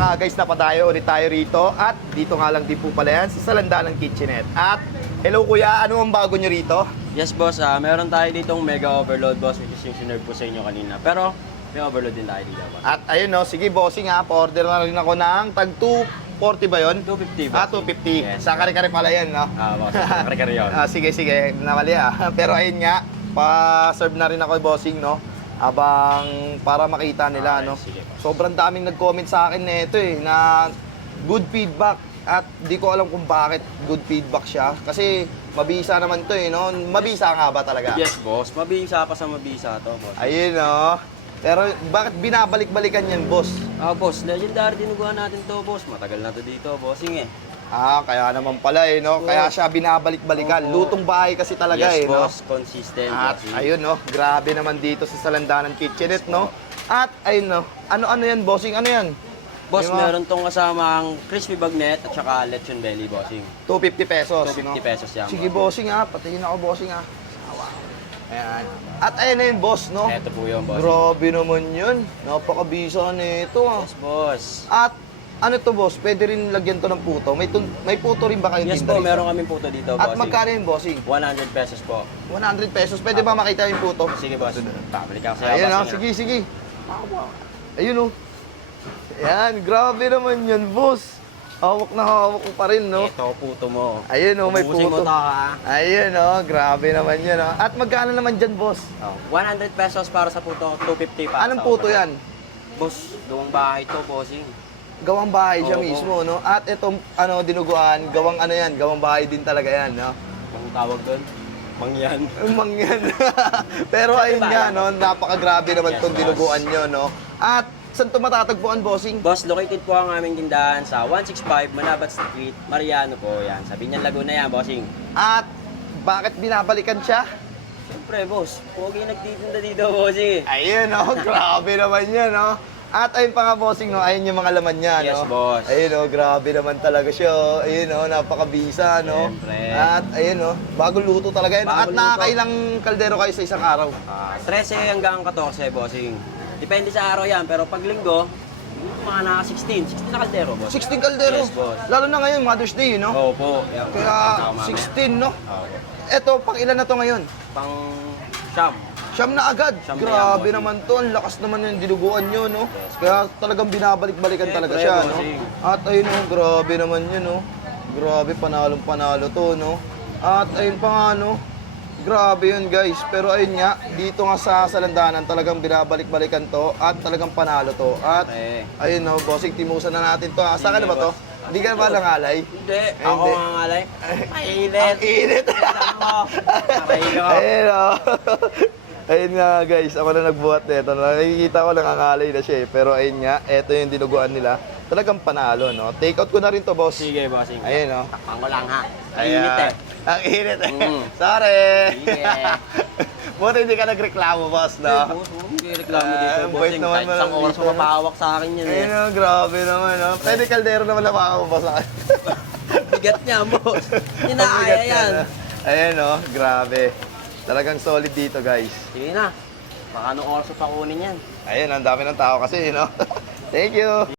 nga guys, napadayo ulit tayo rito. At dito nga lang din po pala yan, sa Salandanang Kitchenette. At hello kuya, ano ang bago nyo rito? Yes boss, meron tayo ditong mega overload boss, which is yung sinurve po sa inyo kanina. Pero may overload din tayo dito boss. At ayun no, sige bossing ha, pa-order na rin ako ng tag 240 ba yun? 250 boss. 250. Yes, Sa kare-kare pala yan, no? boss, kare-kare yun. Sige, sige, namali Pero ayun nga, pa-serve na rin ako bossing, no? Abang para makita nila, Okay, no? sige, boss. Sobrang daming nag-comment sa akin na ito na good feedback. At di ko alam kung bakit good feedback siya. Kasi mabisa naman to no? Mabisa nga ba talaga? Yes boss, mabisa pa sa mabisa to boss. Ayun, no? Pero bakit binabalik-balikan yan, boss? Boss, legendary dinuguan natin to boss. Matagal na to dito, bossing eh. Kaya naman pala no? Kaya siya binabalik-balikan. Opo. Lutong bahay kasi talaga Yes no? boss, consistent At bossing. ayun no, grabe naman dito sa Salandanang Kitchenette, no? At ayun no, ano yan, bossing? Ano yan? Boss, Yung mga meron tong kasamang crispy bagnet at saka lechon belly bossing. 250 pesos, 250 no? pesos yan. Sige, boss. bossing patayin ako, bossing Ayan. At ayun na yun, boss, no? Ito po yung bossing. Grabe naman yun. Napakabisa nito, Yes boss. At ano to, boss? Pwede rin lagyan to ng puto. May puto rin ba kayong Yes tinda po, rito? meron kaming puto dito At bossing. magkano yun, bossing? 100 pesos po. 100 pesos. Pwede ba makita yung puto? Sige boss. Pabalik ako sa'yo. Ayun, bossing, sige, sige. Ayun, Ayan, grabe naman yan, boss. Hawak na hawak ko pa rin, no? Ito, puto mo. Ayun, may Ubusin puto. mo to, ha? Ayun, grabe naman yan, At magkano naman dyan, boss? 100 pesos para sa puto, 250 para Anong sa puto overload. yan? Boss, gawang bahay to, bossing. Gawang bahay siya Oo. mismo, no? At itong, dinuguan, gawang ano yan, gawang bahay din talaga yan, no? Anong tawag doon? Mangyan. Umang yan. Pero ayun nga, no? Napakagrabe naman Yes, itong boss. dinuguan nyo, no? At saan ito matatagpuan, bossing? Boss, located po ang aming tindahan sa 165 Manabat Street, Mariano po yan. Sa Binyan, Laguna yan, bossing. At bakit binabalikan siya? Siyempre, boss, pogi nagtitinda dito, bossing. Ayun, grabe naman yan, At ayun pa nga, bossing, ayun yung mga laman niya, Yes, boss. Ayun, grabe naman talaga siya, Ayun, napakabisa, Siyempre. At ayun, bagong luto talaga yan. At Bagong luto. nakakailang kaldero kayo sa isang araw? 13 hanggang 14, bossing. Depende sa araw yan, pero pag linggo, mga naka 16 na kaldero, boss. 16 kaldero? Yes, boss. Lalo na ngayon, Mother's Day, no? Oo po. Yan. Kaya 16, no? Eto, pang ilan na to ngayon? Pang siyam. Siyam na agad. Siyam na yan, Grabe bossing. naman to. Ang lakas naman yung dinuguan nyo, no? Kaya talagang binabalik-balikan talaga Siyempre, siya, no? bossing. At ayun, grabe naman yun, no? Grabe, panalong-panalo to, no? At ayun pa nga, no? Grabe yun, guys. Pero ayun nga, dito nga sa Salandanan, talagang binabalik-balikan to at talagang panalo to. At ayun, no, bossing, timusan na natin to. Saan ka na ba to? Hindi ka na ba langalay? Hindi. Eh, Ako hindi. ang alay. Mainit. Ang init! Nakahilo. Ayun, Ayun nga, guys. Ako na nagbuhat nito. Nakikita ko nangangalay na siya, Pero ayun nga, eto yung dinuguan nila. Talagang panalo, no? Take out ko na rin to, boss. Sige, bossing. Ayun, no? Takpan ko lang, ha? Ayan. Init eh. Ang init eh. Mm. Sorry. Sige. Buti hindi ka nagreklamo, boss, no? Boss, hindi reklamo dito, Ang bait bossing. naman Kahit mo isang lang oras dito, mo mapahawak sa akin yun, Ayun, no? Grabe naman, no? Pwede kaldero naman na makakabas sa akin. Bigat niya, boss. Hindi na Ang kaya bigat yan. na. Ayan, no? Grabe. Talagang solid dito, guys. Sige na. Baka anong oras mo pa kunin yan. Ayun, ang dami ng tao kasi, no? Thank you.